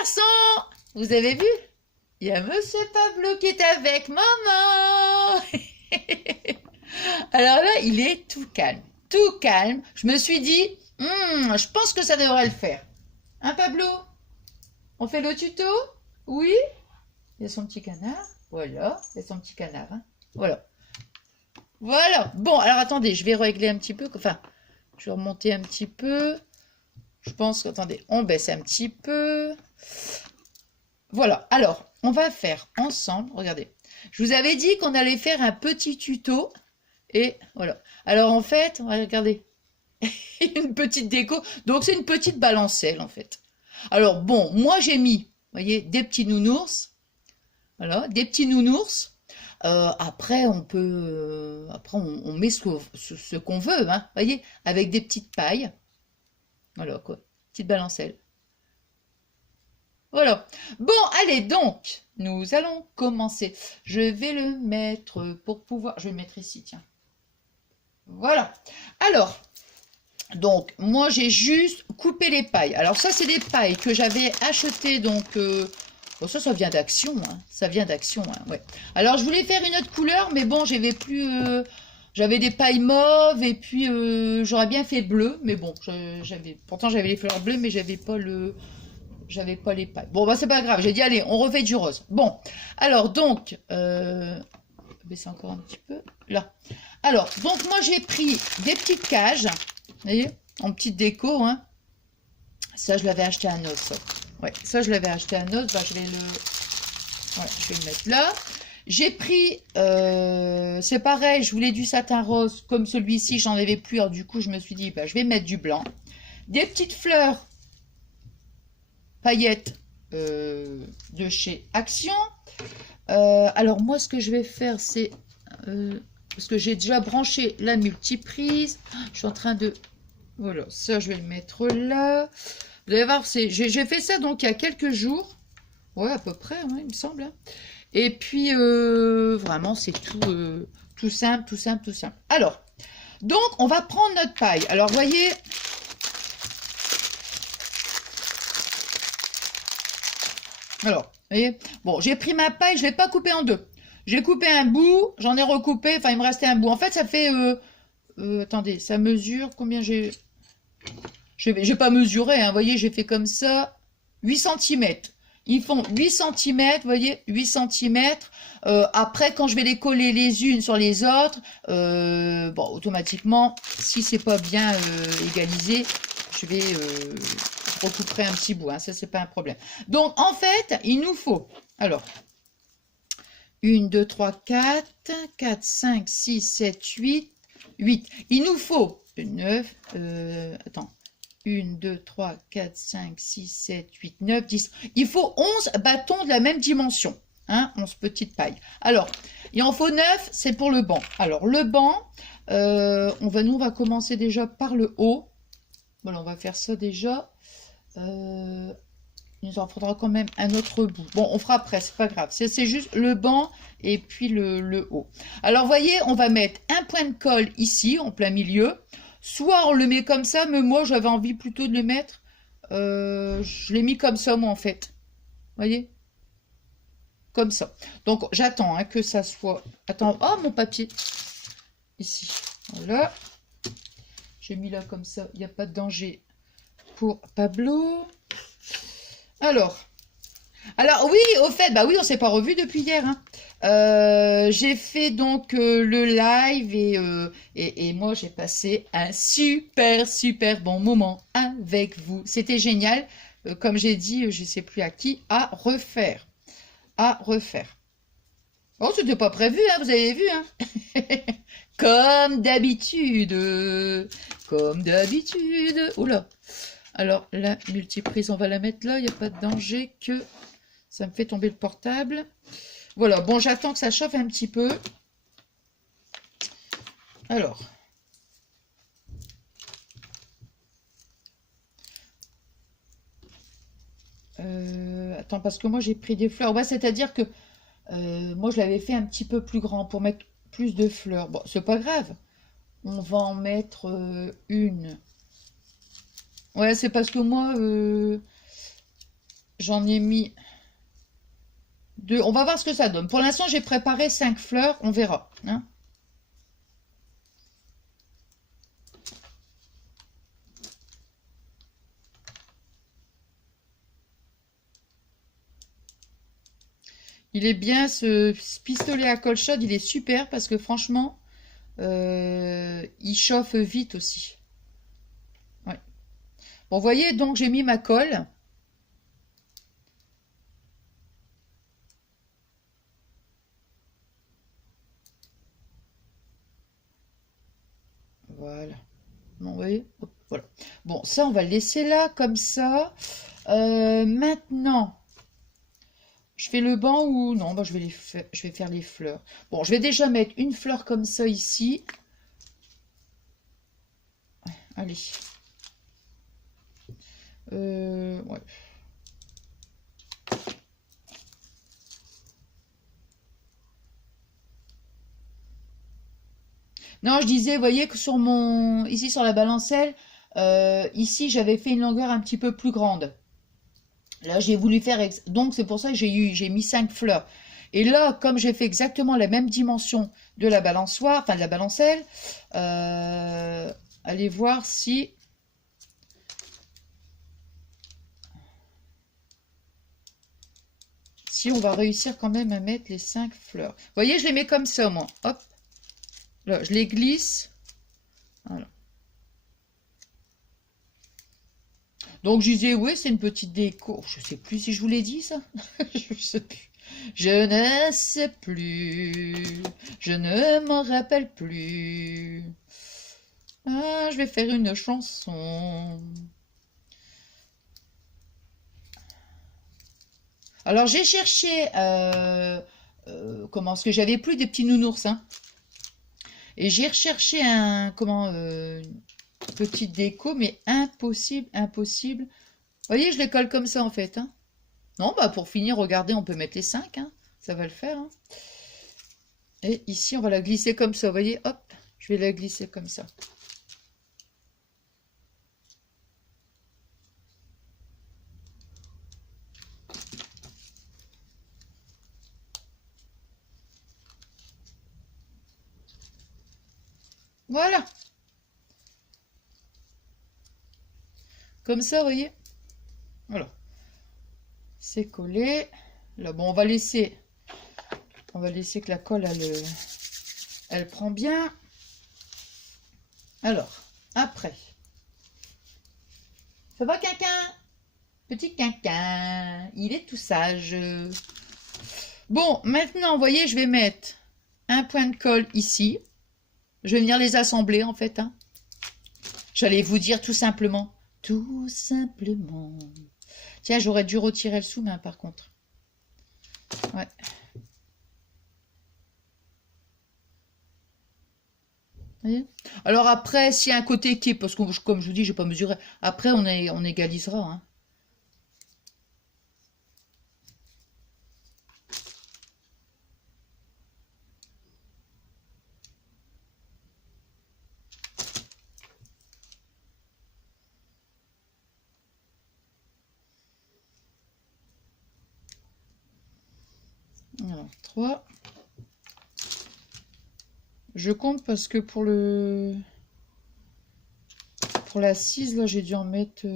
garçons, vous avez vu? Il y a Monsieur Pablo qui est avec maman. Alors là, il est tout calme, tout calme. Je me suis dit, je pense que ça devrait le faire. Hein, Pablo? On fait le tuto? Oui? Il y a son petit canard. Voilà, il y a son petit canard. Hein. Voilà. Voilà. Bon, alors attendez, je vais régler un petit peu. Enfin, je vais remonter un petit peu. Je pense que, attendez, on baisse un petit peu. Voilà. Alors, on va faire ensemble. Regardez. Je vous avais dit qu'on allait faire un petit tuto. Et voilà. Alors, en fait, regardez. Une petite déco. Donc, c'est une petite balancelle, en fait. Alors, bon, moi, j'ai mis, vous voyez, des petits nounours. Voilà, des petits nounours. Après, on peut, après, on met ce qu'on veut, hein, voyez, avec des petites pailles. Voilà, quoi, petite balancelle. Voilà. Bon, allez, donc, nous allons commencer. Je vais le mettre pour pouvoir... Je vais le mettre ici, tiens. Voilà. Alors, donc, moi, j'ai juste coupé les pailles. Alors, ça, c'est des pailles que j'avais achetées, donc... Bon, ça vient d'Action, hein. Ça vient d'Action, hein, ouais. Alors, je voulais faire une autre couleur, mais bon, j'avais plus... j'avais des pailles mauves, et puis j'aurais bien fait bleu, mais bon, pourtant j'avais les fleurs bleues, mais j'avais pas les pailles. Bon, bah c'est pas grave, j'ai dit, allez, on refait du rose. Bon, alors, donc... baisser encore un petit peu, là. Alors, donc, moi, j'ai pris des petites cages, vous voyez, en petite déco, hein. Ça, je l'avais acheté à Nos. Ouais, ça, je l'avais acheté à Nos. Bah, je vais le mettre là. J'ai pris, c'est pareil, je voulais du satin rose comme celui-ci, j'en avais plus. Alors, du coup, je me suis dit, bah, je vais mettre du blanc. Des petites fleurs paillettes de chez Action. Alors, moi, ce que je vais faire, c'est... parce que j'ai déjà branché la multiprise. Je suis en train de... Voilà, ça, je vais le mettre là. Vous allez voir, j'ai fait ça donc il y a quelques jours. Ouais, à peu près, ouais, il me semble. Hein. Et puis, vraiment, c'est tout simple, tout simple, tout simple. Alors, donc, on va prendre notre paille. Alors, vous voyez... Alors, vous voyez, bon, j'ai pris ma paille, je ne l'ai pas coupée en deux. J'ai coupé un bout, j'en ai recoupé, enfin, il me restait un bout. En fait, ça fait... attendez, ça mesure combien j'ai... Je n'ai pas mesuré, hein, vous voyez, j'ai fait comme ça, 8 cm. Ils font 8 cm, vous voyez, 8 cm. Après, quand je vais les coller les unes sur les autres, bon, automatiquement, si c'est pas bien égalisé, je recouperai un petit bout, hein, ça, c'est pas un problème. Donc, en fait, il nous faut, alors, 1, 2, 3, 4, 4, 5, 6, 7, 8, 8. Il nous faut 9, attends. 1, 2, 3, 4, 5, 6, 7, 8, 9, 10. Il faut 11 bâtons de la même dimension. Hein, 11 petites pailles. Alors, il en faut 9, c'est pour le banc. Alors, le banc, nous, on va commencer déjà par le haut. Voilà, on va faire ça déjà. Il nous en faudra quand même un autre bout. Bon, on fera après, c'est pas grave. C'est juste le banc et puis le haut. Alors, vous voyez, on va mettre un point de colle ici, en plein milieu. Soit on le met comme ça, mais moi j'avais envie plutôt de le mettre. Je l'ai mis comme ça, moi en fait. Vous voyez? Comme ça. Donc j'attends hein, que ça soit. Attends, oh mon papier. Ici. Voilà. J'ai mis là comme ça, il n'y a pas de danger pour Pablo. Alors oui, au fait, bah oui, on s'est pas revu depuis hier. Hein. J'ai fait donc le live et moi j'ai passé un super bon moment avec vous. C'était génial. Comme j'ai dit, je sais plus à qui, à refaire. Oh, c'était pas prévu, hein, vous avez vu. Hein. Comme d'habitude. Comme d'habitude. Oula. Alors la multiprise, on va la mettre là. Il n'y a pas de danger que... Ça me fait tomber le portable. Voilà, bon, j'attends que ça chauffe un petit peu. Alors. Attends, parce que moi, j'ai pris des fleurs. Ouais, c'est-à-dire que moi, je l'avais fait un petit peu plus grand pour mettre plus de fleurs. Bon, c'est pas grave. On va en mettre une. Ouais, c'est parce que moi... J'en ai mis 2. On va voir ce que ça donne. Pour l'instant, j'ai préparé 5 fleurs. On verra. Hein. Il est bien, ce pistolet à colle chaude, il est super parce que franchement, il chauffe vite aussi. Ouais. Bon, vous voyez, donc j'ai mis ma colle. Voilà. Bon, vous voyez, hop, voilà. Bon, ça, on va le laisser là, comme ça. Maintenant, je fais le banc ou non, bah, je vais faire les fleurs. Bon, je vais déjà mettre une fleur comme ça ici. Allez. Ouais. Non, je disais, vous voyez que sur mon, ici sur la balancelle, ici j'avais fait une longueur un petit peu plus grande. Là, j'ai voulu faire, donc c'est pour ça que j'ai mis 5 fleurs. Et là, comme j'ai fait exactement la même dimension de la balançoire, enfin de la balancelle, allez voir si on va réussir quand même à mettre les 5 fleurs. Vous voyez, je les mets comme ça, moi. Hop. Là, je les glisse. Voilà. Donc, je disais, oui, c'est une petite déco. Je ne sais plus si je vous l'ai dit, ça. Je sais plus. Je ne sais plus. Je ne m'en rappelle plus. Ah, je vais faire une chanson. Alors, j'ai cherché... comment? Parce que j'avais plus des petits nounours, hein. Et j'ai recherché une petite déco, mais impossible, impossible. Vous voyez, je les colle comme ça, en fait, hein. Non, bah pour finir, regardez, on peut mettre les 5, hein. Ça va le faire, hein. Et ici, on va la glisser comme ça, vous voyez, hop, je vais la glisser comme ça. Voilà. Comme ça, vous voyez. Voilà. C'est collé. Là, bon, on va laisser que la colle, elle prend bien. Alors, après. Ça va, Quinquin? Petit Quinquin, il est tout sage. Bon, maintenant, vous voyez, je vais mettre un point de colle ici. Je vais venir les assembler, en fait. Hein. J'allais vous dire tout simplement. Tout simplement. Tiens, j'aurais dû retirer le sous-main, par contre. Ouais. Voyez. Alors après, s'il y a un côté qui est, parce que comme je vous dis, je n'ai pas mesuré. Après, on égalisera. Hein. Alors, 3. Je compte parce que pour la 6, là, j'ai dû en mettre...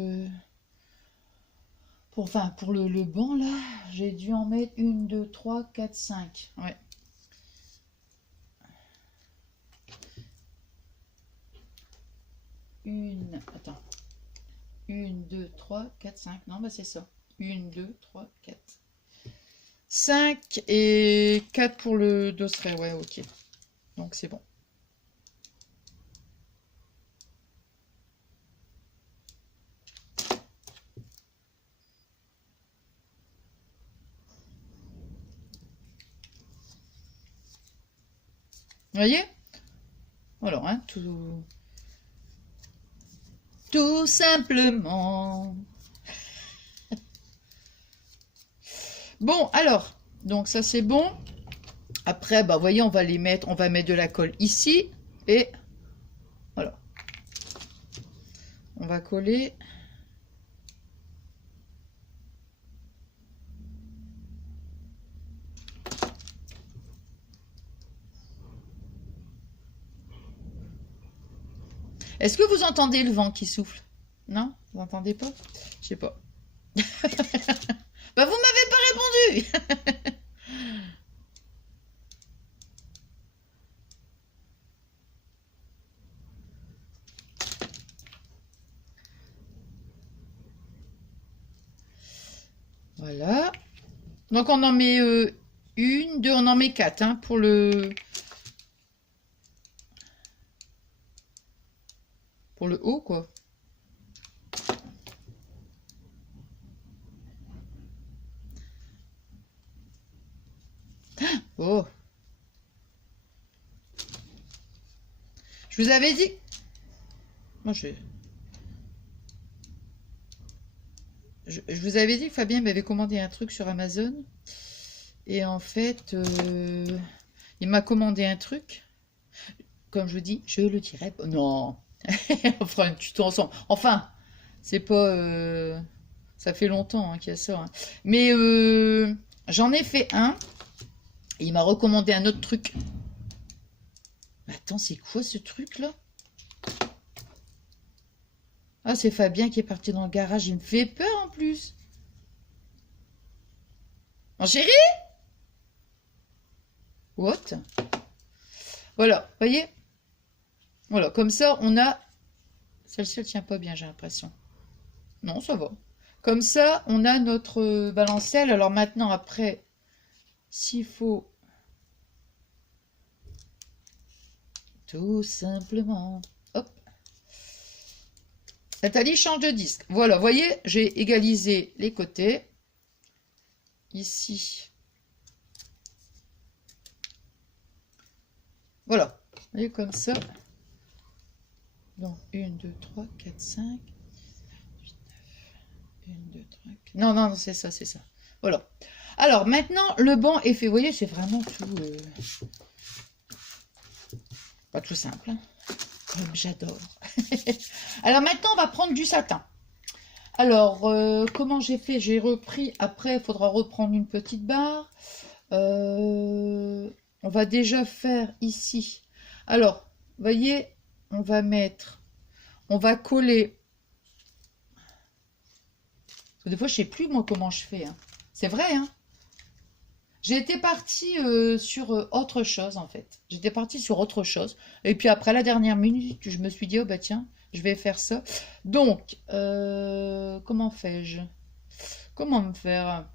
pour le banc, là, j'ai dû en mettre 1, 2, 3, 4, 5. Ouais. Attends. 1, 2, 3, 4, 5. Non, bah c'est ça. 1, 2, 3, 4. 5 et 4 pour le dosseret. Ouais, ok. Donc c'est bon. Vous voyez? Alors, hein, tout simplement. Bon, alors, donc ça c'est bon. Après, bah, vous voyez, on va mettre de la colle ici. Et voilà. On va coller. Est-ce que vous entendez le vent qui souffle? Non? Vous entendez pas? Je sais pas. Bah, vous m'avez pas répondu! Voilà. Donc, on en met une, deux, on en met quatre hein, pour le haut, quoi. Oh. Je vous avais dit. Moi, je vous avais dit que Fabien m'avait commandé un truc sur Amazon. Et en fait, il m'a commandé un truc. Comme je vous dis, je le dirai pas. Non. On fera un tuto ensemble. Enfin, c'est pas... ça fait longtemps hein, qu'il y a ça. Hein. Mais j'en ai fait un. Et il m'a recommandé un autre truc. Mais attends, c'est quoi ce truc-là? Ah, c'est Fabien qui est parti dans le garage. Il me fait peur en plus. Mon chéri? What? Voilà, voyez? Voilà, comme ça, on a... Celle-ci, elle tient pas bien, j'ai l'impression. Non, ça va. Comme ça, on a notre balancelle. Alors maintenant, après, s'il faut... Tout simplement... Hop. Nathalie change de disque. Voilà, vous voyez, j'ai égalisé les côtés. Ici. Voilà. Vous voyez, comme ça. Donc, 1, 2, 3, 4, 5, 8, 9, 1, 2, 3, 4. Non, non, c'est ça, c'est ça. Voilà. Alors, maintenant, le banc est fait. Vous voyez, c'est vraiment tout... Pas tout simple. Hein. Comme j'adore. Alors, maintenant, on va prendre du satin. Alors, comment j'ai fait? J'ai repris. Après, il faudra reprendre une petite barre. On va déjà faire ici. Alors, vous voyez, on va mettre... On va coller... Parce que des fois, je ne sais plus, moi, comment je fais. Hein. C'est vrai, hein. J'ai été partie sur autre chose, en fait. J'étais partie sur autre chose. Et puis après, la dernière minute, je me suis dit, oh bah tiens, je vais faire ça. Donc, comment fais-je? Comment me faire?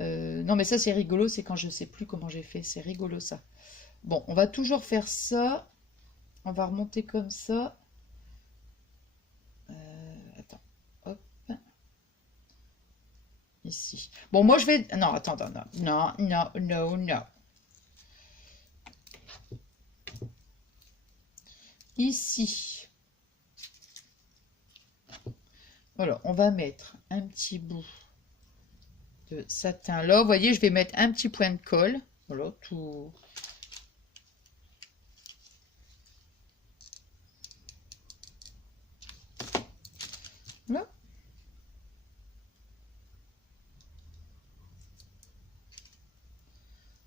Non, mais ça, c'est rigolo. C'est quand je ne sais plus comment j'ai fait. C'est rigolo, ça. Bon, on va toujours faire ça. On va remonter comme ça. Attends. Hop. Ici. Bon, moi, je vais... Non, attends, non, non, non, non, non. Ici. Voilà, on va mettre un petit bout de satin là. Vous voyez, je vais mettre un petit point de colle. Voilà, tout... Là.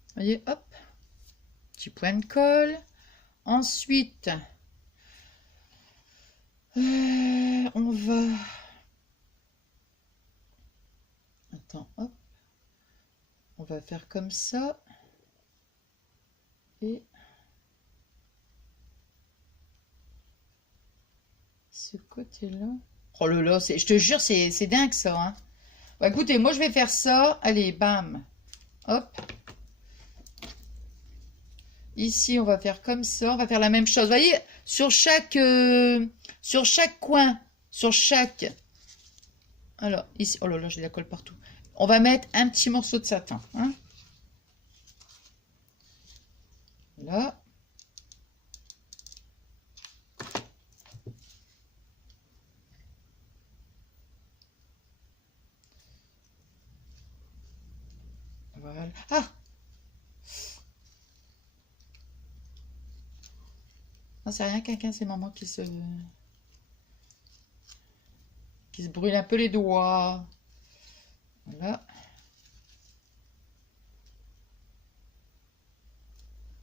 Vous voyez, hop. Petit point de colle. Ensuite, on va... Attends, hop. On va faire comme ça. Et ce côté-là. Oh là là, je te jure, c'est dingue ça. Hein. Bon, écoutez, moi je vais faire ça. Allez, bam. Hop. Ici, on va faire comme ça. On va faire la même chose. Vous voyez, sur chaque coin, sur chaque... Alors, ici... Oh là là, j'ai de la colle partout. On va mettre un petit morceau de satin. Hein. Là. Voilà. Ah! Non, c'est rien, quelqu'un, c'est maman qui se brûle un peu les doigts. Voilà.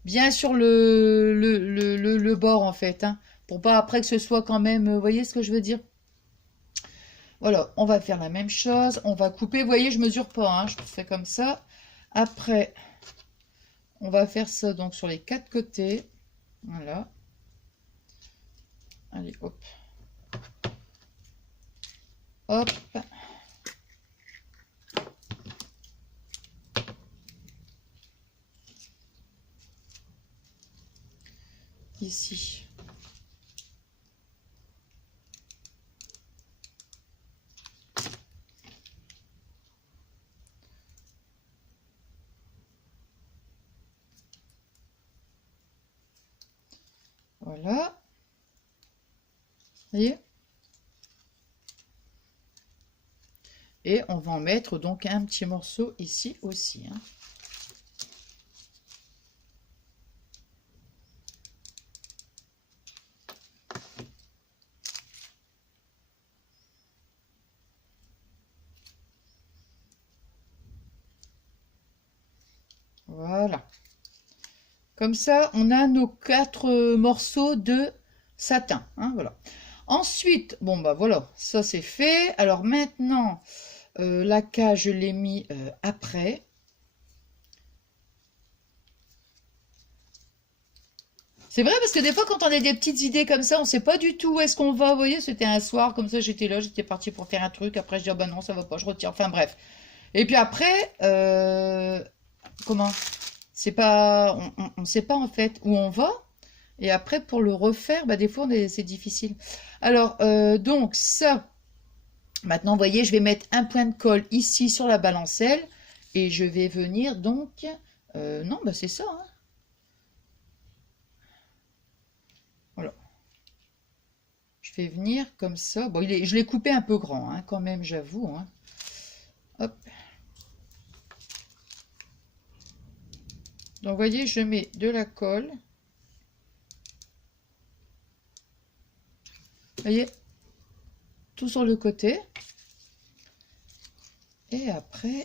Bien sur le bord, en fait. Hein. Pour pas après que ce soit quand même, vous voyez ce que je veux dire? Voilà, on va faire la même chose. On va couper, vous voyez, je mesure pas, hein, je fais comme ça. Après, on va faire ça donc sur les 4 côtés. Voilà. Allez, hop. Hop. Ici. Voilà. Vous voyez? Et on va en mettre donc un petit morceau ici aussi, hein. Voilà. Comme ça, on a nos 4 morceaux de satin, hein, voilà. Ensuite, bon bah voilà, ça c'est fait. Alors maintenant, la cage, je l'ai mis après. C'est vrai parce que des fois, quand on a des petites idées comme ça, on sait pas du tout où est-ce qu'on va. Vous voyez, c'était un soir comme ça, j'étais là, j'étais partie pour faire un truc. Après, je dis, ah bah non, ça va pas, je retire. Enfin bref. Et puis après, comment? C'est pas, on sait pas en fait où on va. Et après, pour le refaire, bah, des fois, c'est difficile. Alors, donc, ça, maintenant, vous voyez, je vais mettre un point de colle ici sur la balancelle. Et je vais venir donc... non, bah, c'est ça, hein. Voilà. Je vais venir comme ça. Bon, je l'ai coupé un peu grand, hein, quand même, j'avoue, hein. Hop. Donc, vous voyez, je mets de la colle. Vous voyez, tout sur le côté. Et après...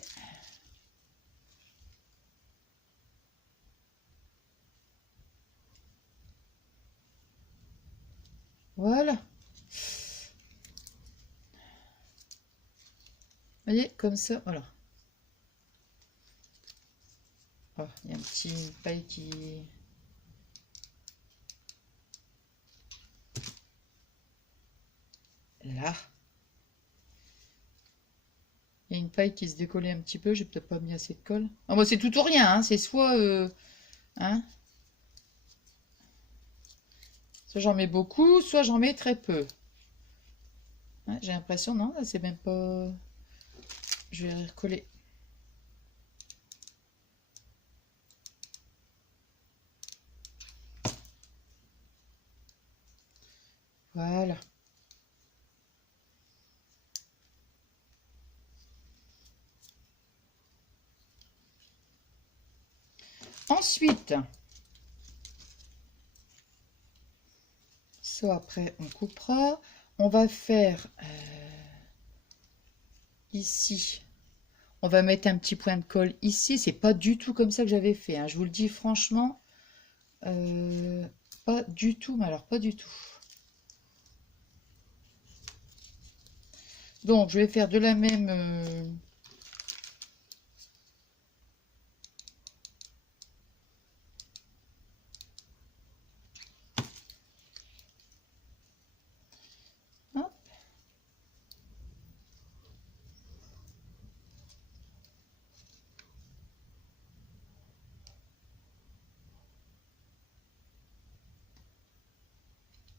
Voilà. Vous voyez, comme ça, voilà. Oh, il y a un petit paille qui... Là. Il y a une paille qui se décollait un petit peu, j'ai peut-être pas mis assez de colle. Ah, moi, c'est tout ou rien, hein. C'est soit... hein, soit j'en mets beaucoup, soit j'en mets très peu. Hein, j'ai l'impression, non, là, c'est même pas... Je vais recoller. Voilà. Ensuite, ça après on coupera. On va faire ici. On va mettre un petit point de colle ici. C'est pas du tout comme ça que j'avais fait, hein. Je vous le dis franchement. Pas du tout, mais alors pas du tout. Donc je vais faire de la même... hop.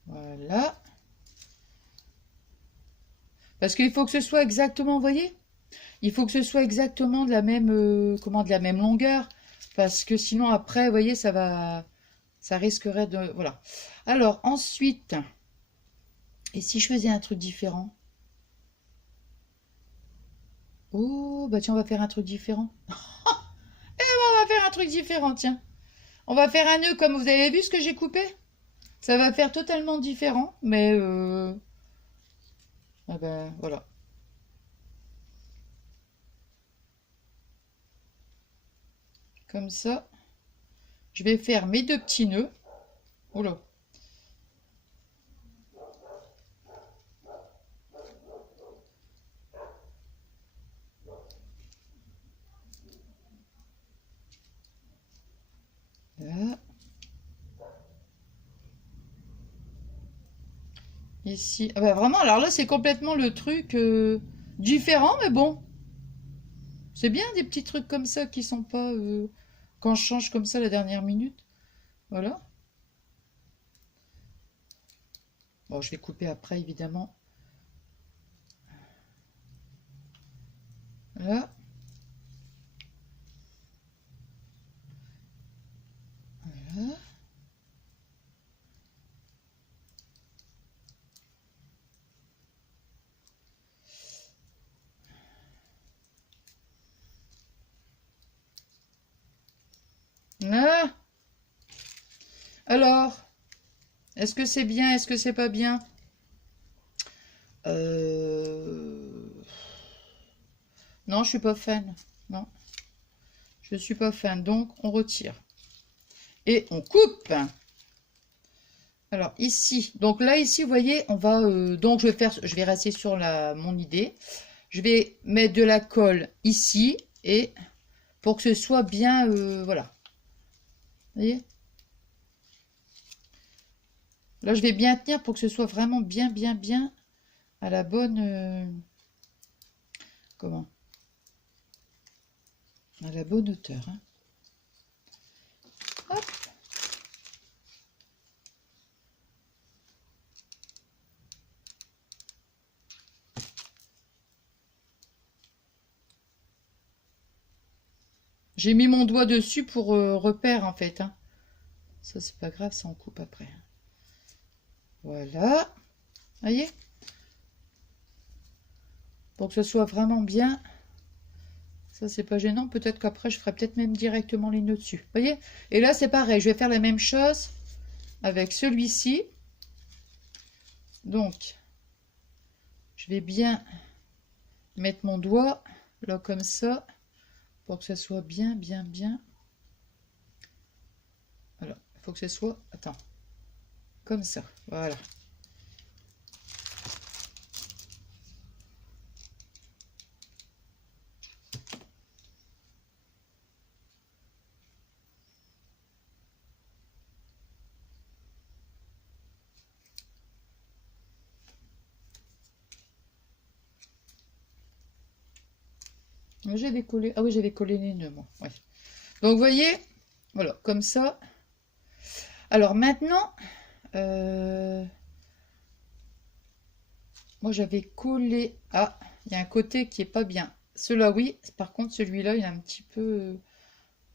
Voilà. Parce qu'il faut que ce soit exactement, vous voyez? Il faut que ce soit exactement de la même, comment, de la même longueur. Parce que sinon, après, vous voyez, ça risquerait de... Voilà. Alors, ensuite, et si je faisais un truc différent? Oh, bah tiens, on va faire un truc différent. On va faire un truc différent, tiens. On va faire un nœud, comme vous avez vu ce que j'ai coupé? Ça va faire totalement différent, mais... ah ben, voilà. Comme ça. Je vais faire mes 2 petits nœuds. Oh là. Ici. Ah bah vraiment, alors là, c'est complètement le truc différent, mais bon. C'est bien des petits trucs comme ça qui sont pas... quand je change comme ça la dernière minute. Voilà. Bon, je vais couper après, évidemment. Là. Voilà. Là. Alors, est-ce que c'est bien? Est-ce que c'est pas bien? Non, je suis pas fan. Non, je suis pas fan. Donc, on retire. Et on coupe. Alors, ici. Donc là, ici, vous voyez, on va... donc, je vais rester sur mon idée. Je vais mettre de la colle ici. Et pour que ce soit bien... voilà. Vous voyez? Là, je vais bien tenir pour que ce soit vraiment bien, bien, bien à la bonne... comment? À la bonne hauteur. Hein. Hop. J'ai mis mon doigt dessus pour repère, en fait. Hein. Ça, c'est pas grave, ça on coupe après. Voilà. Voyez? Pour que ce soit vraiment bien... Ça, c'est pas gênant. Peut-être qu'après, je ferai peut-être même directement les nœuds dessus. Vous voyez? Et là, c'est pareil. Je vais faire la même chose avec celui-ci. Donc, je vais bien mettre mon doigt là comme ça pour que ça soit bien, bien, bien. Voilà. Il faut que ce soit... Attends. Comme ça. Voilà. J'avais collé... Ah oui, j'avais collé les nœuds, moi. Ouais. Donc, vous voyez, voilà, comme ça. Alors, maintenant, moi, j'avais collé... Ah, il y a un côté qui est pas bien. Celui-là, oui. Par contre, celui-là, il est un petit peu...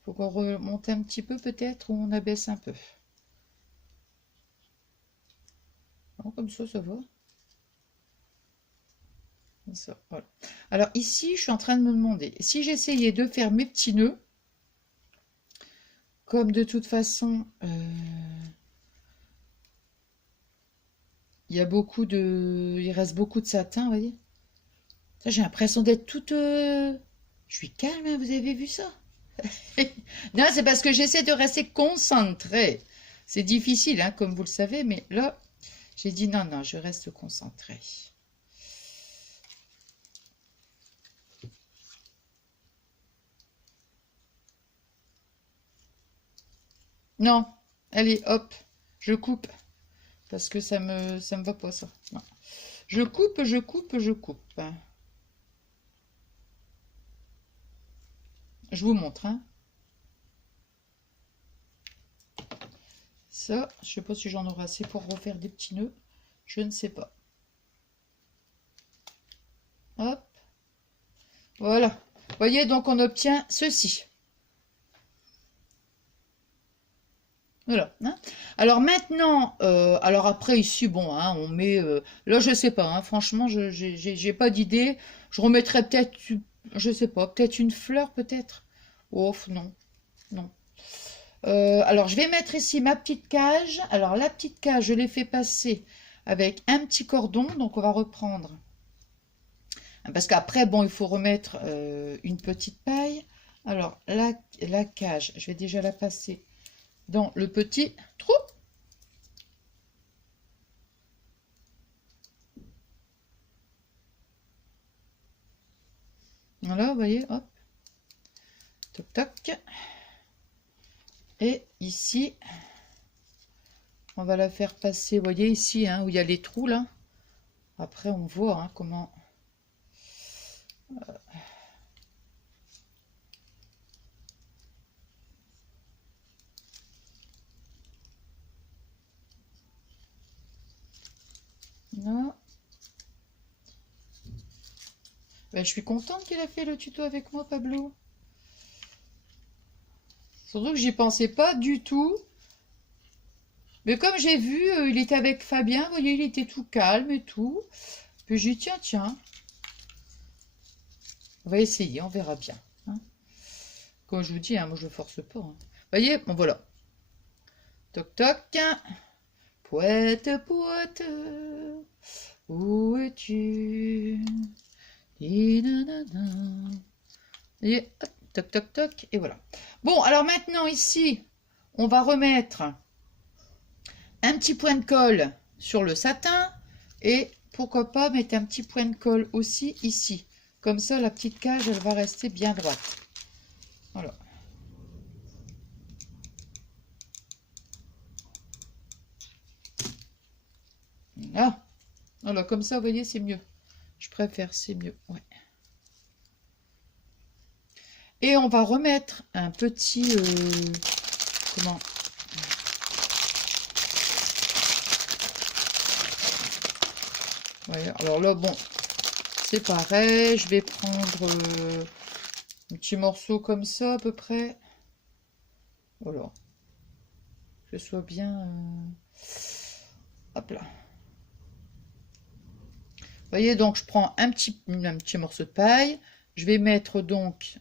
Faut qu'on remonte un petit peu, peut-être, ou on abaisse un peu. Non, comme ça va. Comme ça, voilà. Alors, ici, je suis en train de me demander, si j'essayais de faire mes petits nœuds, comme de toute façon... il y a beaucoup de... Il reste beaucoup de satin, vous voyez. J'ai l'impression d'être toute... Je suis calme, hein, vous avez vu ça? Non, c'est parce que j'essaie de rester concentrée. C'est difficile, hein, comme vous le savez, mais là, j'ai dit non, non, je reste concentrée. Non, allez, hop, je coupe. Parce que ça me va pas, ça. Non. Je coupe, je coupe, je coupe. Je vous montre, hein. Ça, je sais pas si j'en aurai assez pour refaire des petits nœuds. Je ne sais pas. Hop. Voilà. Vous voyez, donc on obtient ceci. Voilà. Hein. Alors maintenant, alors après ici, bon, hein, on met... là, je sais pas, hein, franchement, j'ai pas d'idée. Je remettrai peut-être, je sais pas, peut-être une fleur, peut-être. Oh, non, non. Alors, je vais mettre ici ma petite cage. Alors, la petite cage, je l'ai fait passer avec un petit cordon. Donc, on va reprendre. Parce qu'après, bon, il faut remettre une petite paille. Alors, la cage, je vais déjà la passer dans le petit trou. Voilà, vous voyez, hop. Toc, toc. Et ici, on va la faire passer, vous voyez ici, hein, où il y a les trous, là. Après, on voit hein, comment... Non. Ben, je suis contente qu'il a fait le tuto avec moi, Pablo. Surtout que j'y pensais pas du tout. Mais comme j'ai vu, il était avec Fabien, vous voyez, il était tout calme et tout. Puis j'ai dit, tiens, tiens. On va essayer, on verra bien. Hein. Comme je vous dis, hein, moi je ne force pas. Hein. Vous voyez, bon voilà. Toc toc. Poète, poète, où es-tu? Et hop, toc toc toc, et voilà. Bon, alors maintenant ici, on va remettre un petit point de colle sur le satin et pourquoi pas mettre un petit point de colle aussi ici. Comme ça, la petite cage, elle va rester bien droite. Voilà. Là. Voilà, comme ça, vous voyez, c'est mieux. Je préfère, c'est mieux. Ouais. Et on va remettre un petit... comment? Ouais, alors là, bon, c'est pareil. Je vais prendre un petit morceau comme ça, à peu près. Voilà. Que ce soit bien... hop là. Vous voyez, donc je prends un petit morceau de paille. Je vais mettre donc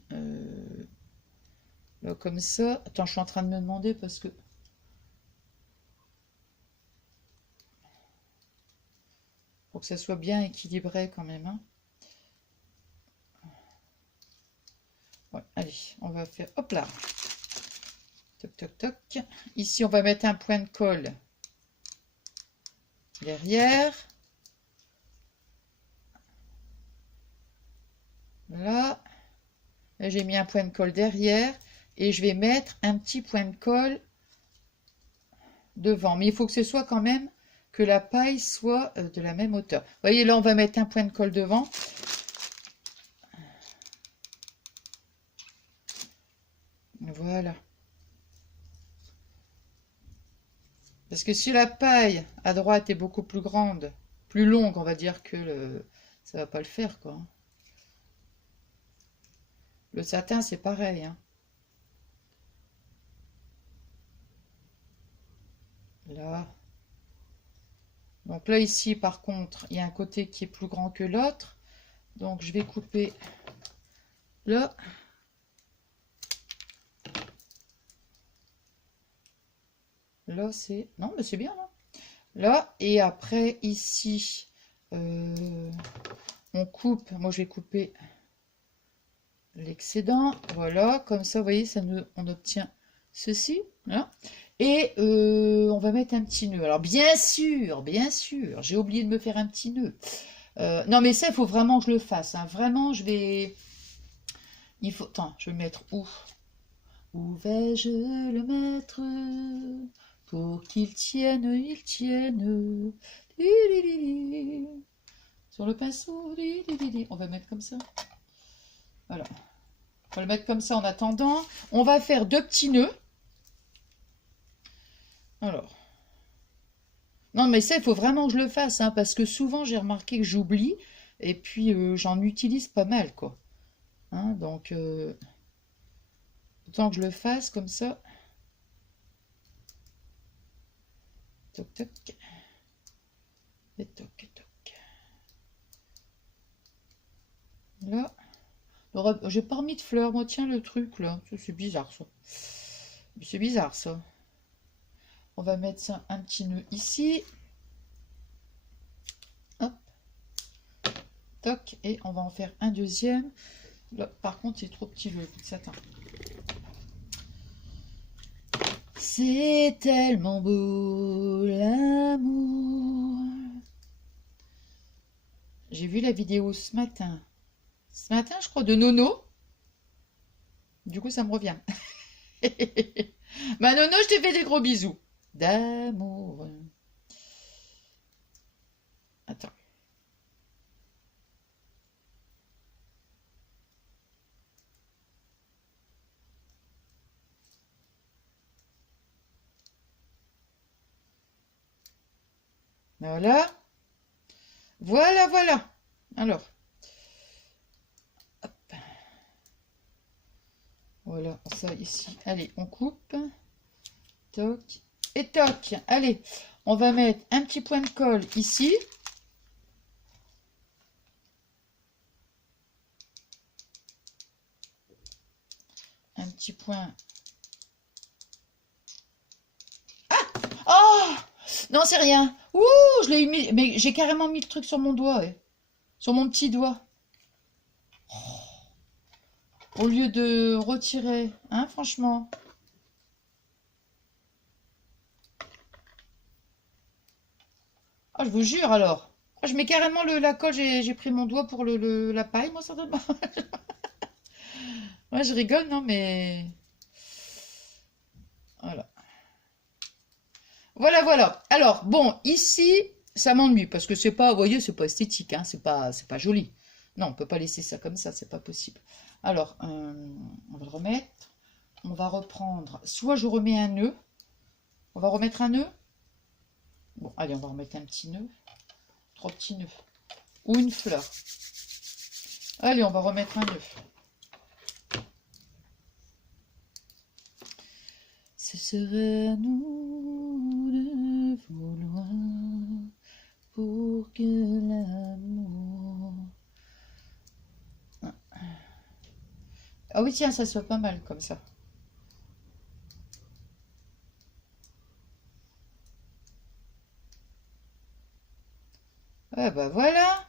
là, comme ça. Attends, je suis en train de me demander parce que... Pour que ça soit bien équilibré quand même. Hein. Ouais, allez, on va faire... Hop là. Toc, toc, toc. Ici, on va mettre un point de colle derrière. Là. J'ai mis un point de colle derrière. Et je vais mettre un petit point de colle devant. Mais il faut que ce soit quand même que la paille soit de la même hauteur. Vous voyez, là, on va mettre un point de colle devant. Voilà. Parce que si la paille à droite est beaucoup plus grande, plus longue, on va dire que ça va pas le faire, quoi. Le satin, c'est pareil. Hein. Là. Donc là, ici, par contre, il y a un côté qui est plus grand que l'autre. Donc, je vais couper là. Là, c'est... Non, mais c'est bien, là. Là, et après, ici, on coupe. Moi, je vais couper l'excédent. Voilà, comme ça, vous voyez, on obtient ceci. Là. Et on va mettre un petit nœud. Alors, bien sûr, j'ai oublié de me faire un petit nœud. Non, mais ça, il faut vraiment que je le fasse. Hein. Vraiment, je vais... Il faut... Attends, je vais le mettre où? Où vais-je le mettre pour qu'il tienne, il tienne. Sur le pinceau. On va mettre comme ça. Voilà. On va le mettre comme ça en attendant. On va faire 2 petits nœuds. Alors. Non, mais ça, il faut vraiment que je le fasse, hein, parce que souvent, j'ai remarqué que j'oublie. Et puis, j'en utilise pas mal, quoi. Hein, donc, autant que je le fasse comme ça. Toc, toc. Et toc, toc. Là. J'ai pas remis de fleurs. Moi, tiens, le truc, là. C'est bizarre, ça. C'est bizarre, ça. On va mettre ça, un petit nœud ici. Hop. Toc. Et on va en faire un deuxième. Là, par contre, c'est trop petit, le satin. C'est tellement beau, l'amour. J'ai vu la vidéo ce matin. Ce matin, je crois, de Nono. Du coup, ça me revient. Ma Nono, je te fais des gros bisous. D'amour. Attends. Voilà. Voilà, voilà. Alors. Hop. Voilà, ça ici. Allez, on coupe. Toc. Et toc. Allez, on va mettre un petit point de colle ici. Un petit point. Ah! Oh! Non, c'est rien. Ouh, je l'ai mis. Mais j'ai carrément mis le truc sur mon doigt, ouais. Sur mon petit doigt. Au lieu de retirer. Hein, franchement. Ah, je vous jure alors. Ah, je mets carrément la colle. J'ai pris mon doigt pour la paille, moi, certainement. Ouais, je rigole, non, mais. Voilà. Voilà, voilà. Alors, bon, ici, ça m'ennuie parce que c'est pas, vous voyez, c'est pas esthétique, hein, c'est pas joli. Non, on peut pas laisser ça comme ça, c'est pas possible. Alors, on va le remettre. On va reprendre, soit je remets un nœud. On va remettre un nœud. Bon, allez, on va remettre un petit nœud. 3 petits nœuds. Ou une fleur. Allez, on va remettre un nœud. Ce serait à nous de vouloir pour que l'amour... Ah oui, tiens, ça soit pas mal comme ça. Ah bah voilà.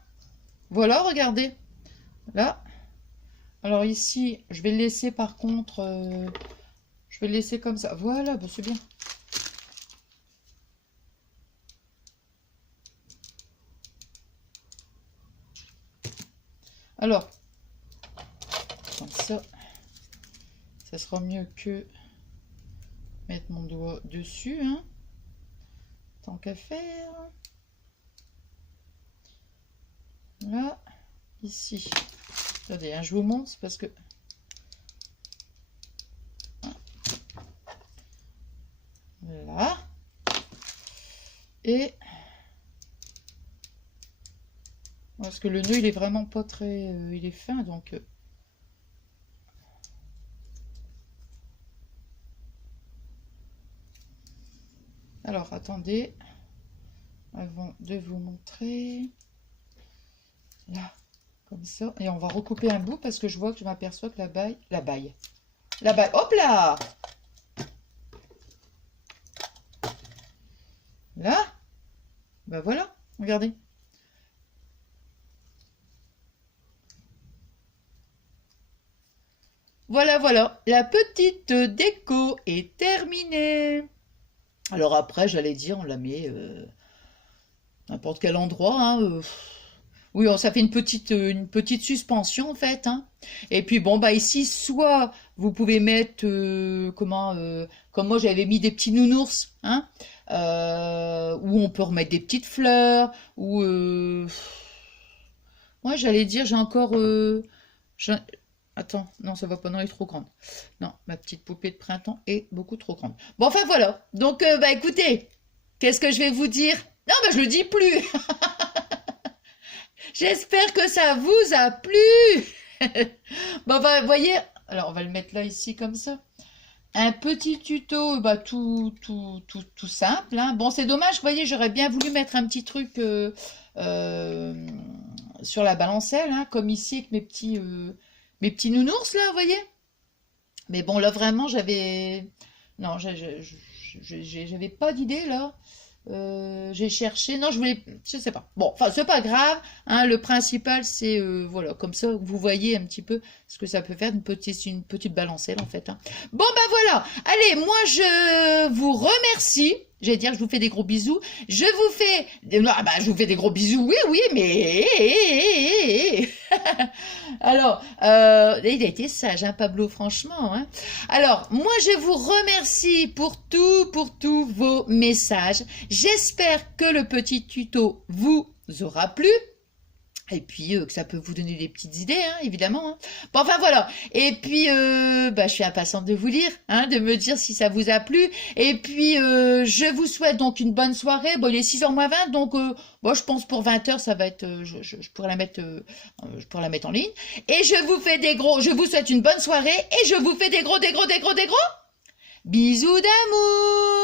Voilà, regardez. Là. Alors ici, je vais le laisser par contre... je vais le laisser comme ça. Voilà, bah c'est bien. Alors, comme ça sera mieux que mettre mon doigt dessus, hein, tant qu'à faire. Là, ici. Attendez, hein, je vous montre parce que... Là. Et... Parce que le nœud, il est vraiment pas très... il est fin, donc... Alors, attendez. Avant de vous montrer... Là, comme ça. Et on va recouper un bout parce que je vois que je m'aperçois que la baille... Hop là! Là. Ben voilà, regardez. Voilà, voilà. La petite déco est terminée. Alors après, j'allais dire, on la met n'importe quel endroit, hein, oui, ça fait une petite suspension en fait, hein. Et puis bon, bah ici, soit vous pouvez mettre, comme moi j'avais mis des petits nounours, hein, ou on peut remettre des petites fleurs, ou moi j'allais dire, j'ai encore, attends, non, ça va pas, non, elle est trop grande. Non, ma petite poupée de printemps est beaucoup trop grande. Bon, enfin voilà. Donc, bah écoutez, qu'est-ce que je vais vous dire? Non, bah je le dis plus. J'espère que ça vous a plu. Bon, bah, vous voyez, alors on va le mettre là, ici, comme ça. Un petit tuto, bah tout simple, hein. Bon, c'est dommage, vous voyez, j'aurais bien voulu mettre un petit truc sur la balancelle, hein, comme ici avec mes petits nounours là, vous voyez. Mais bon, là vraiment, non, j'avais pas d'idée là. J'ai cherché, non, je sais pas. Bon, enfin, c'est pas grave, hein, le principal, c'est, voilà, comme ça, vous voyez un petit peu ce que ça peut faire, une petite balancelle, en fait, hein. Bon, ben voilà, allez, moi, je vous remercie. J'allais dire, je vous fais des gros bisous. Je vous fais... Ah bah, je vous fais des gros bisous, oui, oui, mais... Alors, il a été sage, hein, Pablo, franchement, hein. Alors, moi, je vous remercie pour tous vos messages. J'espère que le petit tuto vous aura plu. Et puis que ça peut vous donner des petites idées, hein, évidemment. Hein. Bon, enfin voilà. Et puis je suis impatiente de vous lire, hein, de me dire si ça vous a plu. Et puis je vous souhaite donc une bonne soirée. Bon, il est 6h moins 20, donc bon, je pense pour 20h, ça va être, je pourrais la mettre en ligne. Et je vous souhaite une bonne soirée et je vous fais des gros bisous d'amour.